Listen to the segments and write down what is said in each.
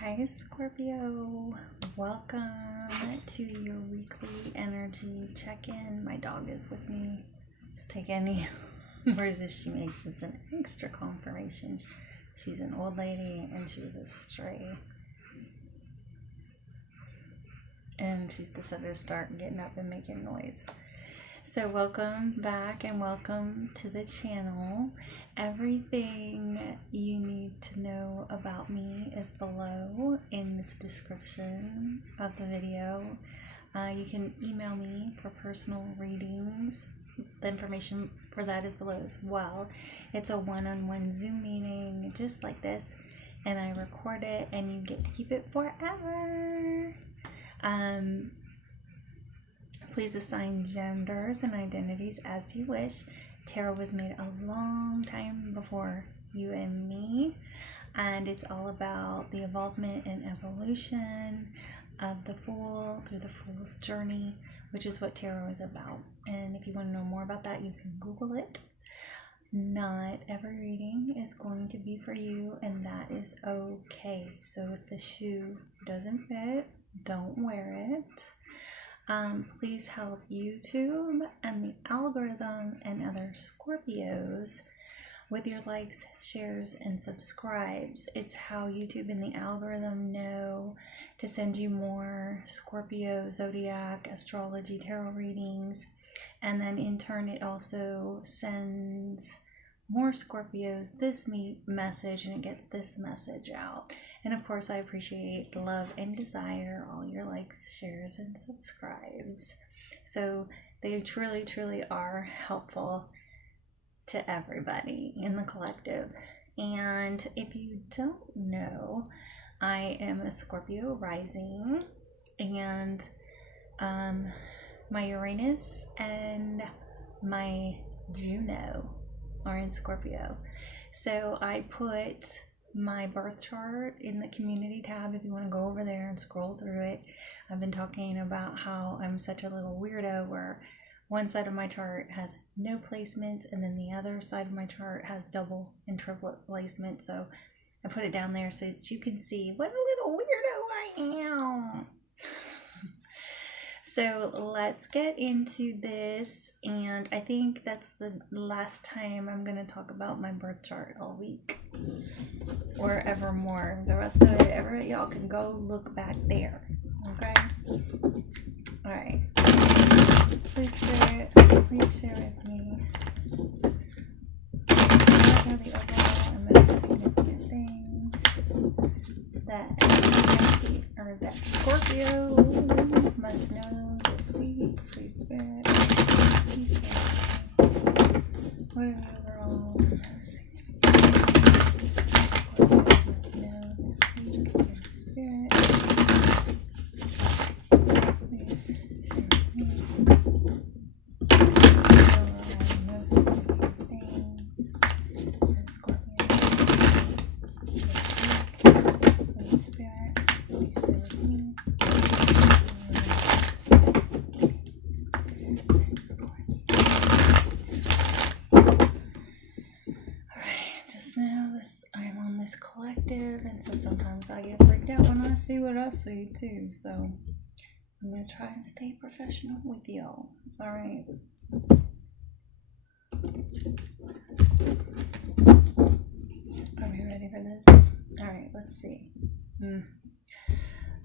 Hi Scorpio, welcome to your weekly energy check-in. My dog is with me. Just take any noises she makes as an extra confirmation. She's an old lady and she was a stray. And she's decided to start getting up and making noise. So welcome back and welcome to the channel. Everything you need to know about me is below in this description of the video. You can email me for personal readings. The information for that is below as well. It's a one-on-one Zoom meeting just like this, and I record it and you get to keep it forever. Please assign genders and identities as you wish. Tarot was made a long time before you and me, and it's all about the evolvement and evolution of the Fool through the Fool's journey, which is what tarot is about. And if you want to know more about that, you can Google it. Not every reading is going to be for you, and that is okay. So if the shoe doesn't fit, don't wear it. Please help YouTube and the algorithm and other Scorpios with your likes, shares, and subscribes. It's how YouTube and the algorithm know to send you more Scorpio, zodiac, astrology, tarot readings. And then in turn, it also sends more Scorpios this message, and it gets this message out. And of course, I appreciate love and desire, all your likes, shares, and subscribes. So they truly, truly are helpful to everybody in the collective. And if you don't know, I am a Scorpio rising, and my Uranus and my Juno are in Scorpio. So I put my birth chart in the community tab if you want to go over there and scroll through it. I've been talking about how I'm such a little weirdo where one side of my chart has no placements and then the other side of my chart has double and triplet placements. So I put it down there so that you can see what a little weirdo I am. So let's get into this, and I think that's the last time I'm going to talk about my birth chart all week or evermore. The rest of it, y'all can go look back there, okay? All right. Please share with me what are the overall and most significant things that Scorpio must know this week. Please spirit, please share with me. What are the overall most significant things Scorpio must know this week in spirit? Please share with me. Overall most significant things that Scorpio must know this week. Please spirit, please share with me. Collective, and so sometimes I get freaked out when I see what I see too, so I'm gonna try and stay professional with y'all. All right, are we ready for this? All right, let's see.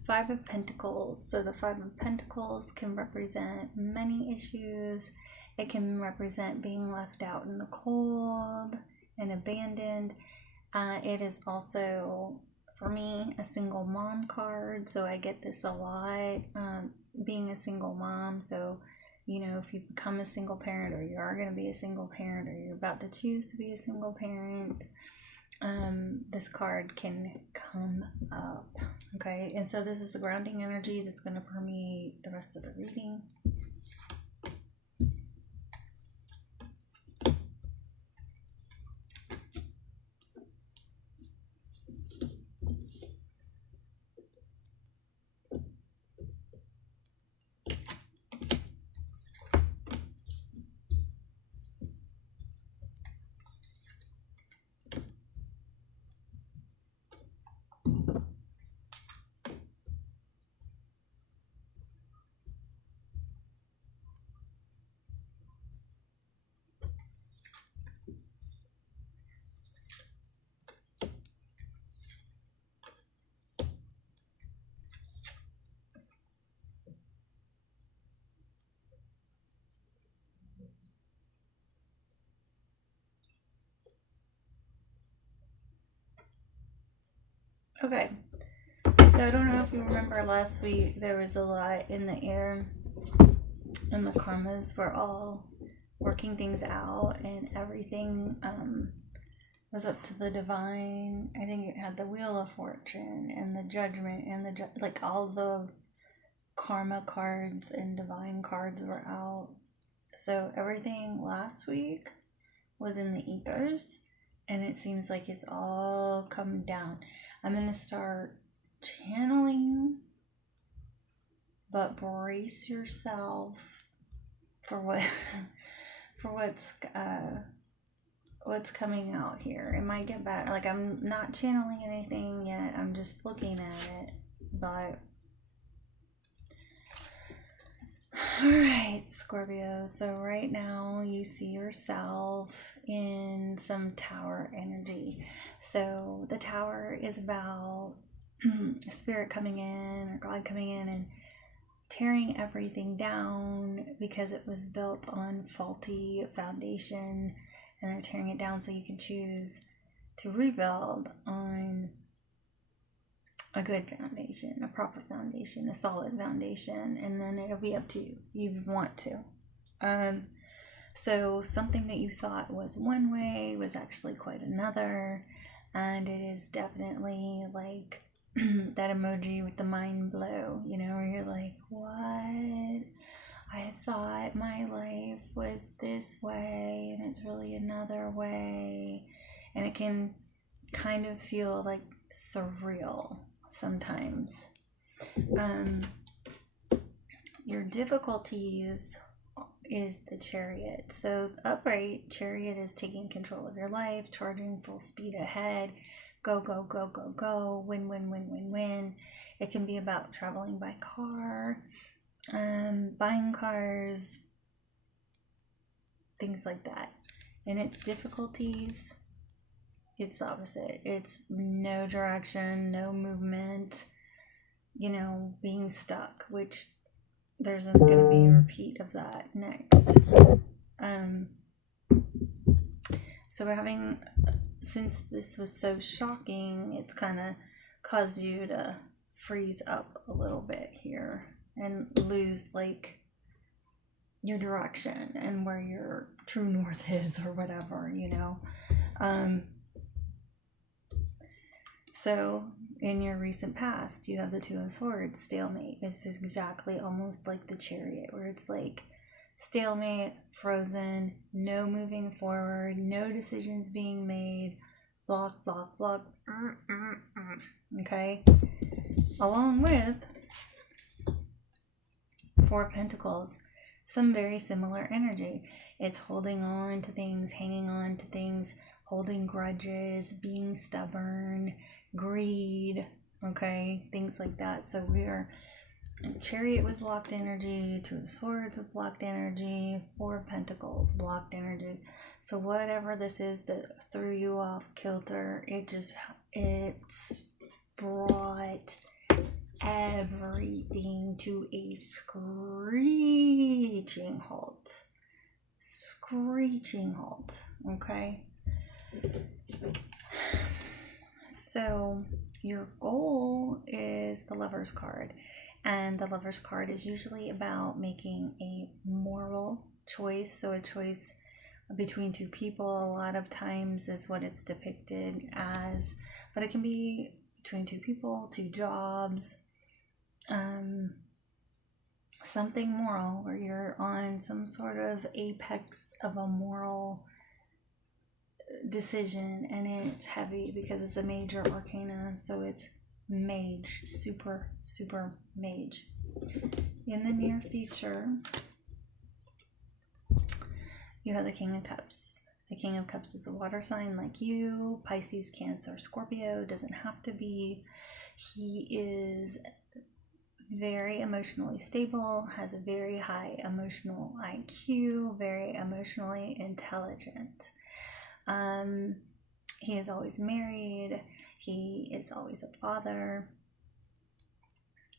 Five of Pentacles. So the Five of Pentacles can represent many issues. It can represent being left out in the cold and abandoned. It is also, for me, a single mom card, so I get this a lot, being a single mom. So, you know, if you become a single parent, or you are going to be a single parent, or you're about to choose to be a single parent, this card can come up, okay? And so this is the grounding energy that's going to permeate the rest of the reading. Okay. So I don't know if you remember last week, there was a lot in the air, and the karmas were all working things out, and everything was up to the divine. I think it had the Wheel of Fortune and the Judgment and like all the karma cards and divine cards were out. So everything last week was in the ethers, and it seems like it's all come down. I'm going to start channeling, but brace yourself for what's coming out here. It might get better. Like, I'm not channeling anything yet. I'm just looking at it, but all right, Scorpio. So right now you see yourself in some tower energy. So the tower is about spirit coming in, or God coming in and tearing everything down because it was built on faulty foundation, and they're tearing it down so you can choose to rebuild on a good foundation, a proper foundation, a solid foundation, and then it'll be up to you. You want to. So something that you thought was one way was actually quite another, and it is definitely like that emoji with the mind blow, where you're like, what? I thought my life was this way, and it's really another way, and it can kind of feel like surreal sometimes. Your difficulties is the Chariot. So upright Chariot is taking control of your life, charging full speed ahead, go, go, go, go, go, win, win, win, win, win. It can be about traveling by car, buying cars, things like that. And its difficulties, it's the opposite. It's no direction, no movement, being stuck, which there's going to be a repeat of that next. So we're having, since this was so shocking, it's kind of caused you to freeze up a little bit here and lose like your direction and where your true north is, or whatever, So in your recent past, you have the Two of Swords, stalemate. This is exactly almost like the Chariot, where it's like stalemate, frozen, no moving forward, no decisions being made, block, block, block. Okay? Along with Four of Pentacles, some very similar energy. It's holding on to things, hanging on to things, holding grudges, being stubborn, greed, okay, things like that. So we are Chariot with blocked energy, Two of Swords with blocked energy, Four of Pentacles, blocked energy. So whatever this is that threw you off kilter, it's brought everything to a screeching halt. Okay? So your goal is the Lover's card, and the Lover's card is usually about making a moral choice. So a choice between two people a lot of times is what it's depicted as, but it can be between two people, two jobs, something moral, where you're on some sort of apex of a moral decision, and it's heavy because it's a major arcana, so it's mage, super mage. In the near future, you have the King of Cups. The King of Cups is a water sign like you, Pisces, Cancer, Scorpio, doesn't have to be. He is very emotionally stable, has a very high emotional IQ, very emotionally intelligent. He is always married. He is always a father.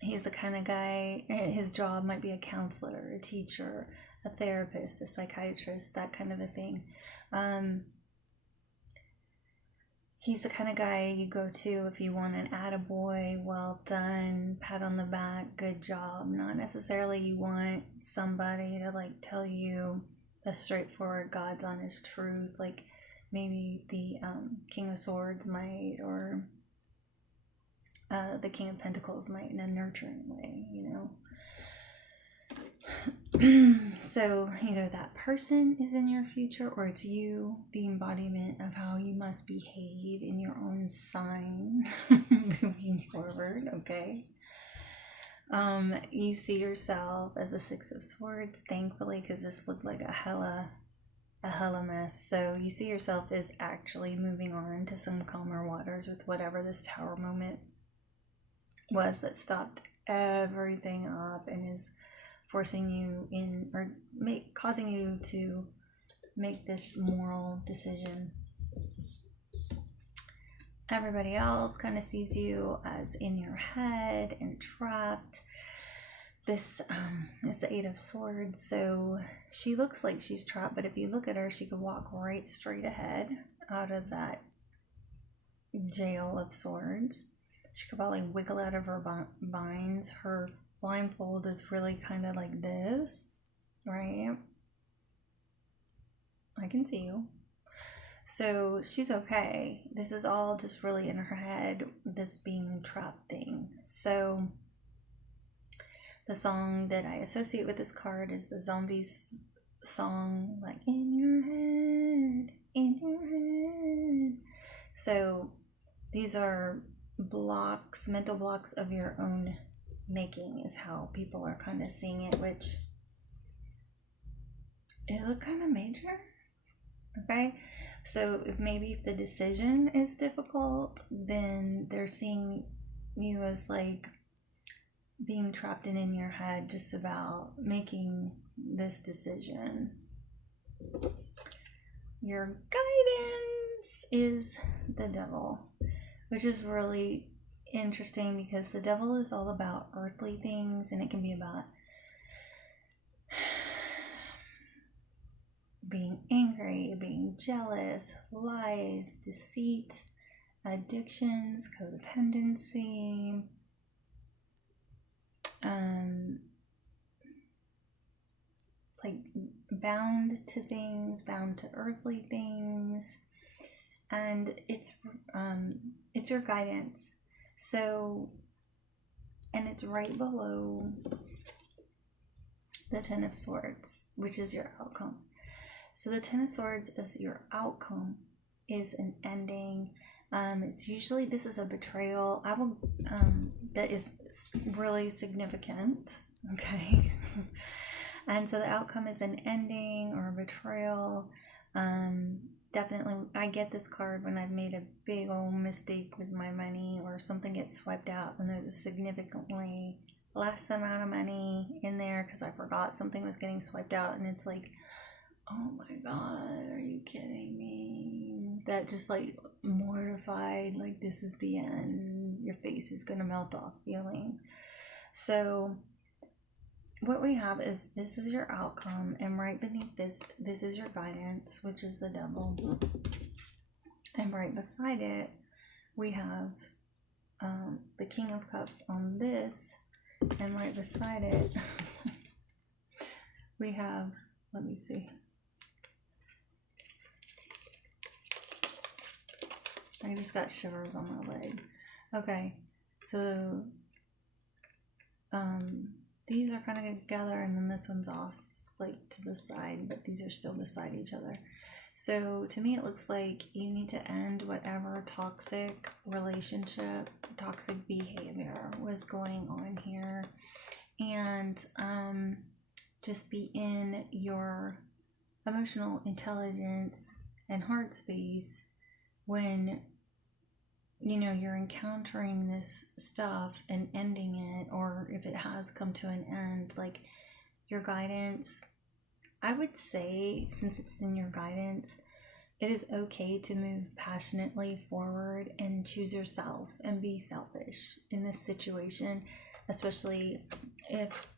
He's the kind of guy, his job might be a counselor, a teacher, a therapist, a psychiatrist, that kind of a thing. He's the kind of guy you go to if you want an attaboy, well done, pat on the back, good job. Not necessarily you want somebody to like tell you the straightforward God's honest truth, like maybe the King of Swords might, or the King of Pentacles might, in a nurturing way, you know. So either that person is in your future, or it's you, the embodiment of how you must behave in your own sign moving forward. Okay. You see yourself as a Six of Swords, thankfully, because this looked like a hella mess. So you see yourself as actually moving on to some calmer waters with whatever this Tower moment was that stopped everything up and is forcing you in, or causing you to make this moral decision. Everybody else kind of sees you as in your head and trapped. This is the Eight of Swords, so she looks like she's trapped, but if you look at her, she could walk right straight ahead out of that jail of swords. She could probably wiggle out of her binds. Her blindfold is really kind of like this, right? I can see you. So she's okay. This is all just really in her head, this being trapped thing. So the song that I associate with this card is the Zombies song, like in your head, in your head. So these are blocks, mental blocks of your own making, is how people are kind of seeing it, which it look kind of major. Okay, so if the decision is difficult, then they're seeing you as like being trapped in your head just about making this decision. Your guidance is the Devil, which is really interesting because the Devil is all about earthly things, and it can be about being angry, being jealous, lies, deceit, addictions, codependency, like bound to things, bound to earthly things, and it's your guidance. So, and it's right below the Ten of Swords, which is your outcome. So the Ten of Swords is your outcome, is an ending. It's usually, this is a betrayal. That is really significant. Okay. And so the outcome is an ending or a betrayal. Definitely, I get this card when I've made a big old mistake with my money, or something gets swiped out and there's a significantly less amount of money in there because I forgot something was getting swiped out, and it's like, oh my God, are you kidding me? That just like mortified, like this is the end, your face is gonna melt off feeling. So what we have is, this is your outcome, and right beneath this is your guidance, which is the Devil. And right beside it, we have the King of Cups on this, and right beside it, we have, let me see. I just got shivers on my leg. Okay, so these are kind of together, and then this one's off like to the side, but these are still beside each other. So to me, it looks like you need to end whatever toxic relationship, toxic behavior was going on here, and just be in your emotional intelligence and heart space when you're encountering this stuff and ending it, or if it has come to an end. Like your guidance, I would say, since it's in your guidance, it is okay to move passionately forward and choose yourself and be selfish in this situation, especially if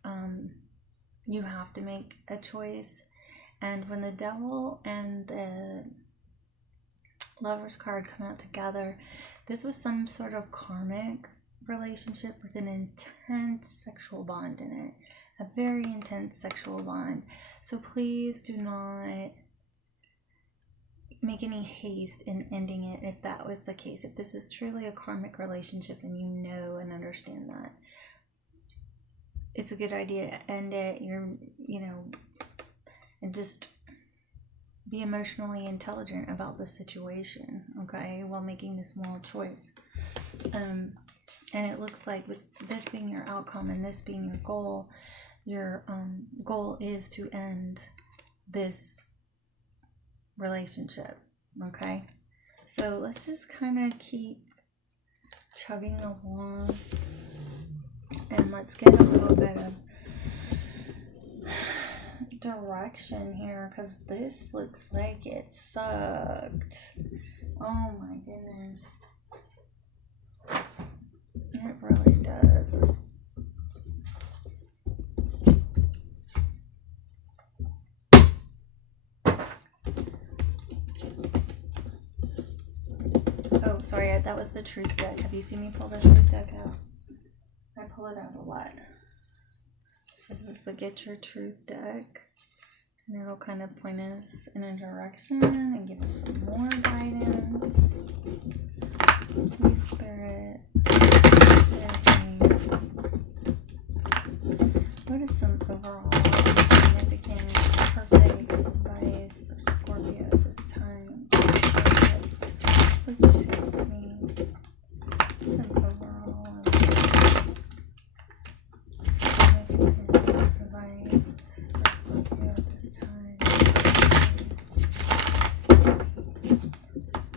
you have to make a choice. And when the Devil and the Lovers card come out together. This was some sort of karmic relationship with an intense sexual bond in it. A very intense sexual bond. So please do not make any haste in ending it if that was the case. If this is truly a karmic relationship and you know and understand that, it's a good idea to end it. And just be emotionally intelligent about the situation, okay, while making this moral choice. And it looks like with this being your outcome and this being your goal is to end this relationship, okay? So let's just kind of keep chugging along, and let's get a little bit of direction here, because this looks like it sucked. Oh my goodness, it really does. Oh, sorry, that was the truth deck. Have you seen me pull the truth deck out? I pull it out a lot. This is the Get Your Truth deck. And it'll kind of point us in a direction and give us some more guidance. Please, Spirit, share me. What is some overall significant, perfect advice for Scorpio at this time? Please share me some overall significant advice for Scorpio at this time.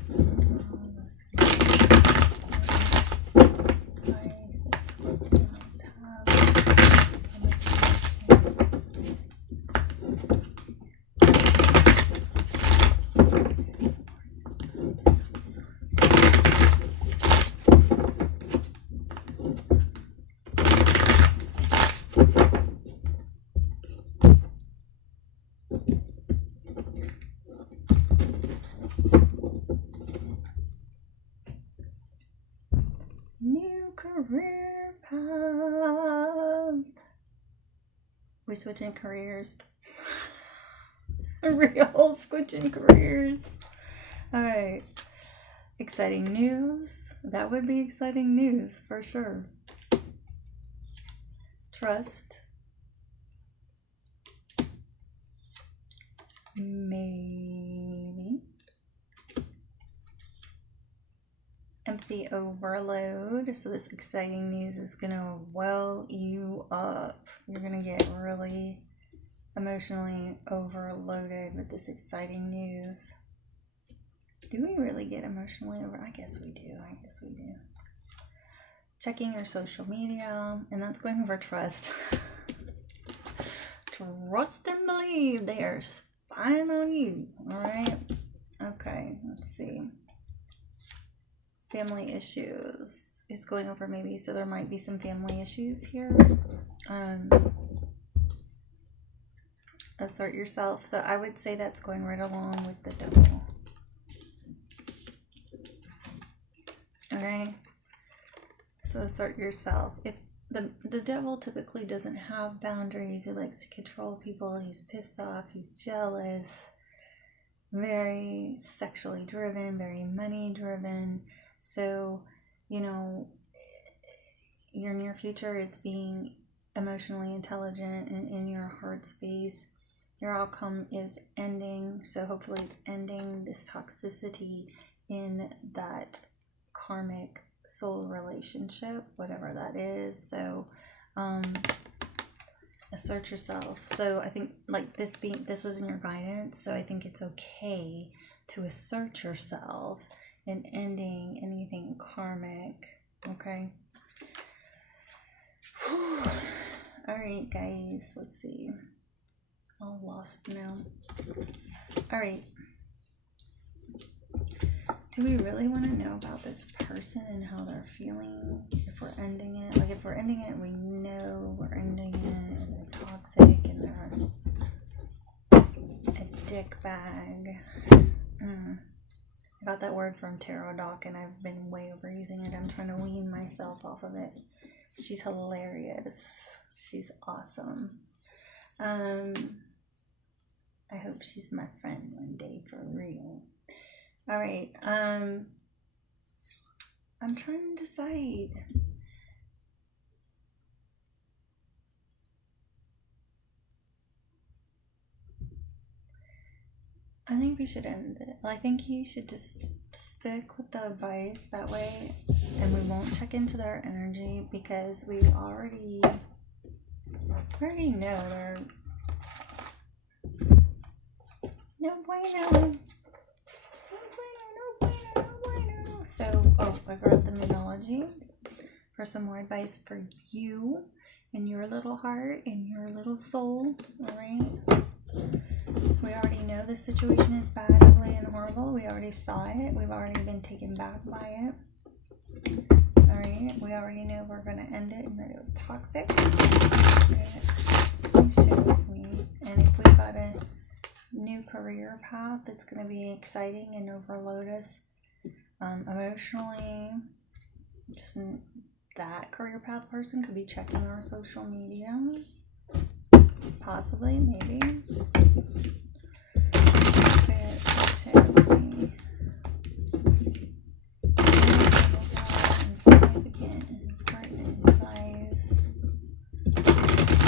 Some overall significant advice that Scorpio must have on this situation. New career path. We're switching careers. Real switching careers. Alright. Exciting news. That would be exciting news for sure. Trust. Maybe. Empathy overload. So this exciting news is going to well you up. You're going to get really emotionally overloaded with this exciting news. Do we really get emotionally over? I guess we do. Checking your social media, and that's going over trust. Trust and believe they are spying on you. All right. Okay. Let's see. Family issues is going over maybe, so there might be some family issues here. Assert yourself. So I would say that's going right along with the devil. Okay. So assert yourself. If the devil typically doesn't have boundaries, he likes to control people. He's pissed off. He's jealous. Very sexually driven. Very money driven. So, your near future is being emotionally intelligent and in your heart space. Your outcome is ending. So hopefully it's ending this toxicity in that karmic soul relationship, whatever that is. So assert yourself. So I think like this was in your guidance, so I think it's okay to assert yourself in ending anything karmic. Okay. All right, guys, let's see. All lost now. All right. Do we really want to know about this person and how they're feeling if we're ending it? Like if we're ending it, we know we're ending it and they're toxic and they're a dick bag. I got that word from Tarot Doc and I've been way overusing it. I'm trying to wean myself off of it. She's hilarious. She's awesome. I hope she's my friend one day for real. All right. I'm trying to decide. I think we should end it. I think you should just stick with the advice that way, and we won't check into their energy because we already know they're no bueno. So, I grabbed the Moonology for some more advice for you and your little heart and your little soul. All right. We already know this situation is bad, ugly, and horrible. We already saw it. We've already been taken back by it. Alright, we already know we're going to end it and that it was toxic. Please share with me. And if we've got a new career path that's going to be exciting and overload us emotionally, just that career path person could be checking our social media. Possibly, maybe. Share with me. Insignificant and pertinent advice.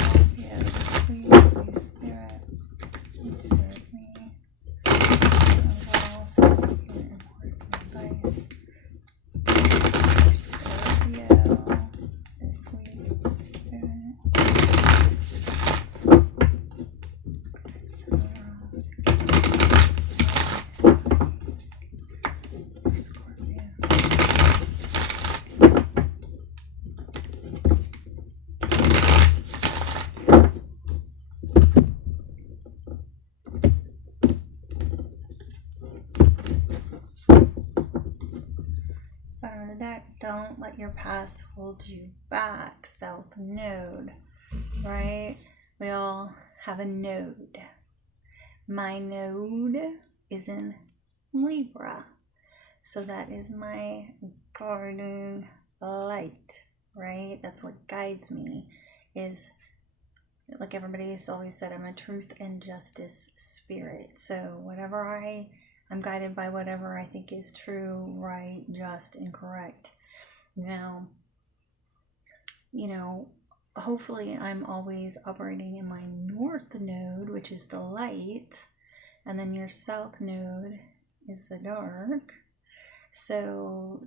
Scorpio, please, Spirit. Please share with me. Overall, significant and important advice. Scorpio, this week, Spirit. Don't let your past hold you back. South Node, right? We all have a node. My node is in Libra. So that is my guardian light, right? That's what guides me. Is like everybody's always said, I'm a truth and justice spirit. So whatever I'm guided by whatever I think is true, right, just, and correct. Now, hopefully I'm always operating in my north node, which is the light, and then your south node is the dark. So,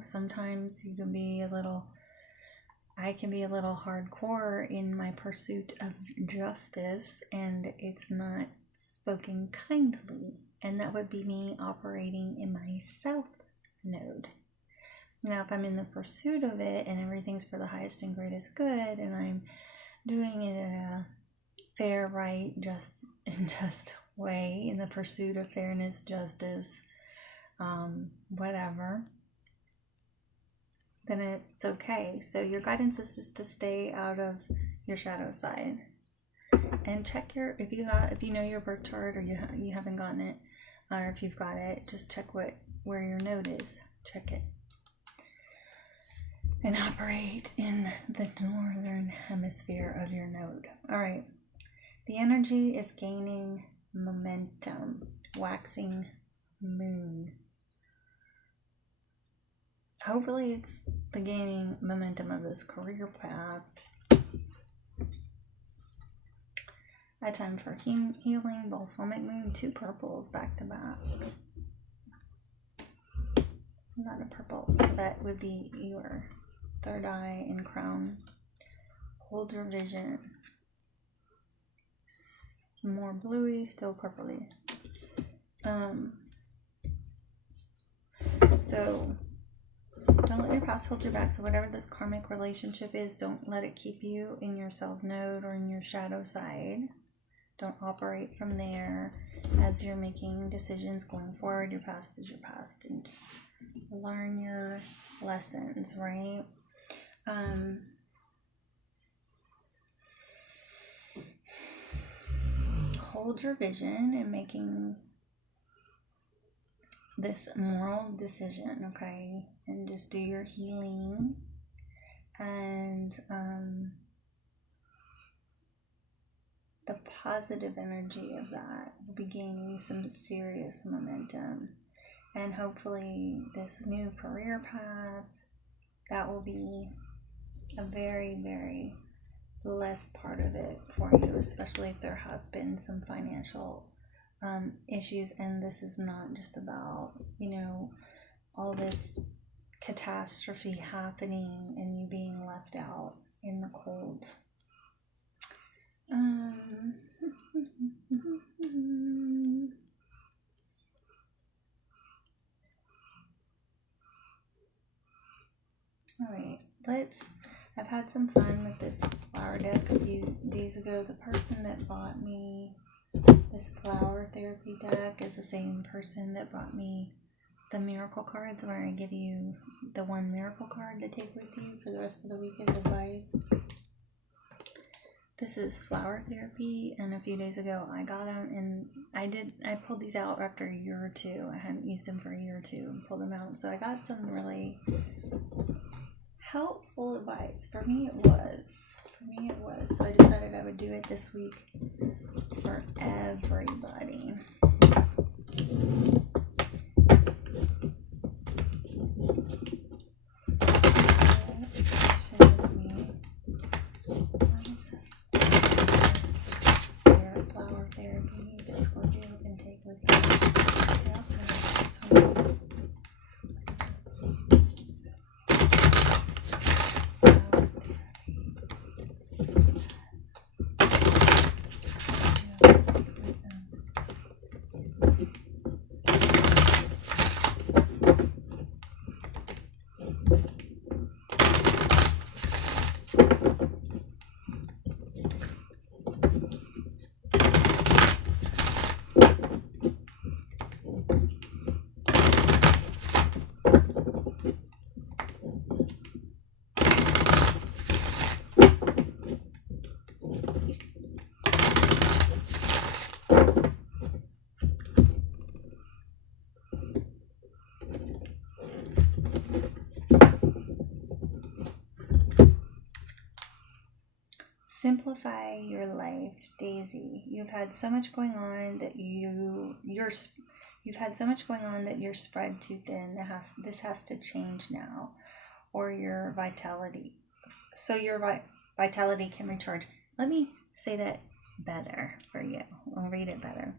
sometimes I can be a little hardcore in my pursuit of justice, and it's not spoken kindly, and that would be me operating in my south node. Now, if I'm in the pursuit of it and everything's for the highest and greatest good, and I'm doing it in a fair, right, just way, in the pursuit of fairness, justice, whatever, then it's okay. So your guidance is just to stay out of your shadow side. And check if you know your birth chart, or you haven't gotten it, or if you've got it, just check where your node is. Check it. And operate in the northern hemisphere of your node. All right. The energy is gaining momentum. Waxing moon. Hopefully it's the gaining momentum of this career path. A time for healing, balsamic moon, 2 purples back to back. Not a purple, so that would be your third eye and crown. Hold your vision. More bluey, still purpley. So don't let your past hold you back. So whatever this karmic relationship is, don't let it keep you in your south node or in your shadow side. Don't operate from there as you're making decisions going forward. Your past is your past, and just learn your lessons, right? Hold your vision and making this moral decision, okay? And just do your healing, and the positive energy of that will be gaining some serious momentum. And hopefully this new career path, that will be a very, very less part of it for you, especially if there has been some financial issues. And this is not just about, all this catastrophe happening and you being left out in the cold. All right, I've had some fun with this flower deck a few days ago. The person that bought me this flower therapy deck is the same person that bought me the miracle cards, where I give you the one miracle card to take with you for the rest of the week as advice. This is flower therapy, and a few days ago I got them, and I pulled these out after a year or two. I hadn't used them for a year or two and pulled them out. So I got some really helpful advice. For me it was. So I decided I would do it this week for everybody. Flower therapy that Scorpio can take with you. Simplify your life, Daisy. You've had so much going on that you've had so much going on that you're spread too thin. This has to change now, or your vitality. So your vitality can recharge. Let me say that better for you. I'll read it better.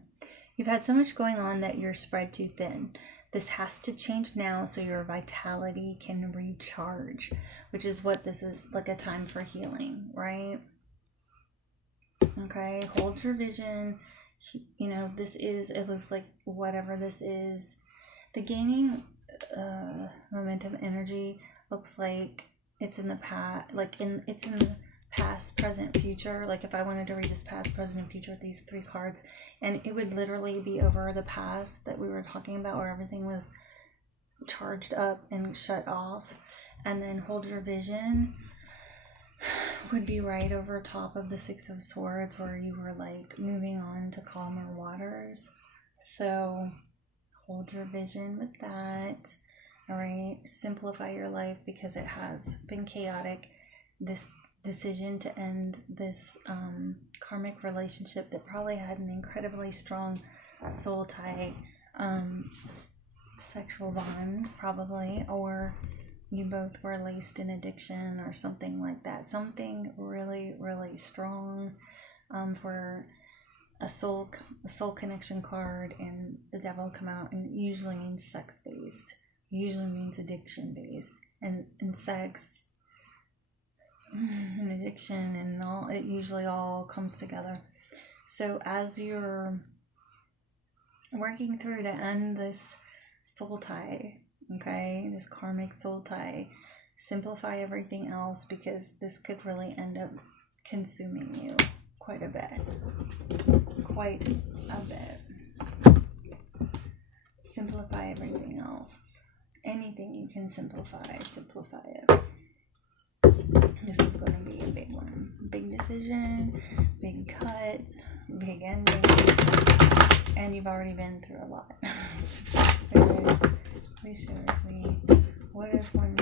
You've had so much going on that you're spread too thin. This has to change now so your vitality can recharge, which is what this is, like a time for healing, right? Okay, hold your vision. It looks like whatever this is, the gaining momentum energy looks like it's in the past, it's in the past, present, future. Like if I wanted to read this past, present, and future with these three cards, and it would literally be over the past that we were talking about, where everything was charged up and shut off, and then hold your vision would be right over top of the Six of Swords, where you were like moving on to calmer waters. So hold your vision with that. All right, simplify your life because it has been chaotic. This decision to end this karmic relationship that probably had an incredibly strong soul tie, sexual bond probably, or you both were laced in addiction or something like that. Something really, really strong for a soul connection card, and the devil come out, and it usually means sex based. Usually means addiction based, and sex and addiction and all, it usually all comes together. So as you're working through to end this soul tie, okay, this karmic soul tie, simplify everything else, because this could really end up consuming you quite a bit. Simplify everything else. Anything you can simplify it. This is going to be a big one. Big decision, big cut, big ending, and you've already been through a lot. Spirit, please share with me. What is one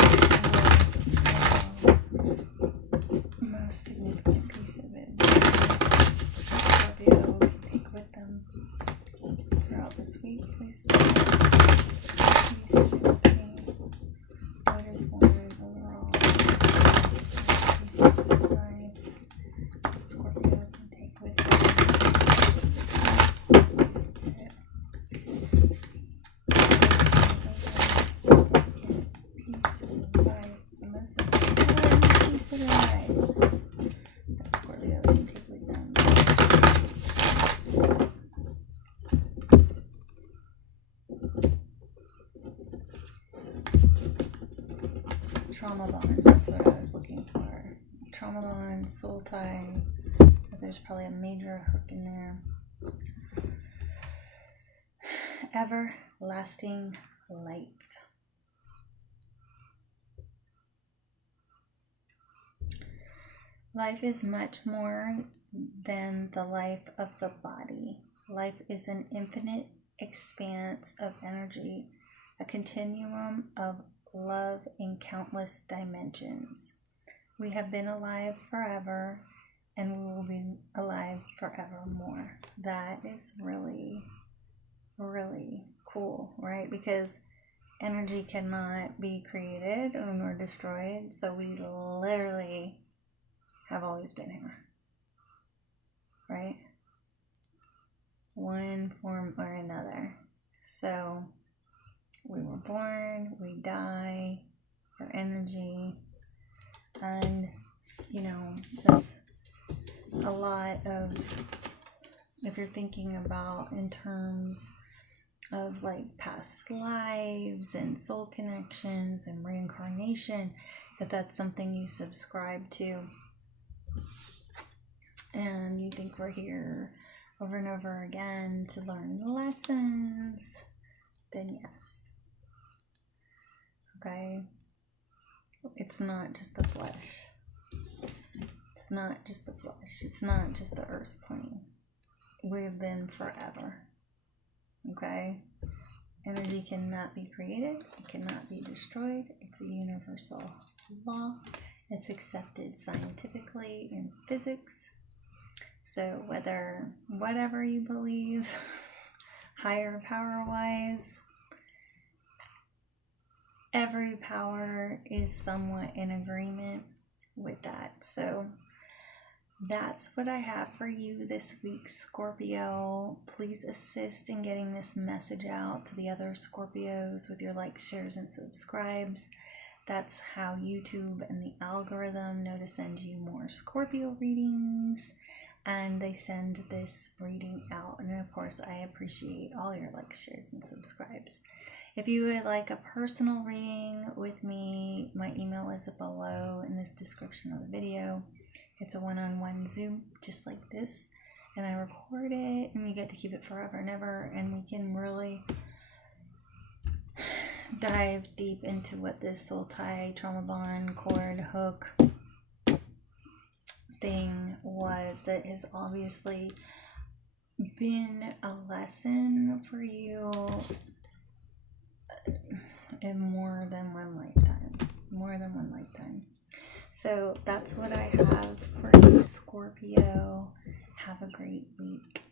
most significant piece of advice Scorpio can take with them throughout this week? Please share with me. What is one overall piece of advice Scorpio can take with them? Spirit. Piece of advice, the most important piece of advice that Scorpio can take with them. Trauma bond, that's what I was looking for. Trauma bond, soul tie, but there's probably a major hook in there. Everlasting life. Life is much more than the life of the body. Life is an infinite expanse of energy, a continuum of love in countless dimensions. We have been alive forever, and we will be alive forevermore. That is really, really cool, right? Because energy cannot be created nor destroyed, so we literally have always been here, right? One form or another. So we were born, we die, our energy, and that's a lot of, if you're thinking about in terms of like past lives and soul connections and reincarnation, if that's something you subscribe to and you think we're here over and over again to learn lessons, then yes. Okay? It's not just the flesh. It's not just the flesh. It's not just the earth plane. We've been forever. Okay? Energy cannot be created. It cannot be destroyed. It's a universal law. It's accepted scientifically in physics. So whatever you believe, higher power-wise, every power is somewhat in agreement with that. So that's what I have for you this week, Scorpio. Please assist in getting this message out to the other Scorpios with your likes, shares, and subscribes. That's how YouTube and the algorithm know to send you more Scorpio readings, and they send this reading out. And of course, I appreciate all your likes, shares, and subscribes. If you would like a personal reading with me, my email is below in this description of the video. It's a one-on-one Zoom, just like this, and I record it, and we get to keep it forever and ever, and we can really dive deep into what this soul tie, trauma bond, cord, hook thing was that has obviously been a lesson for you in more than one lifetime. So that's what I have for you, Scorpio. Have a great week.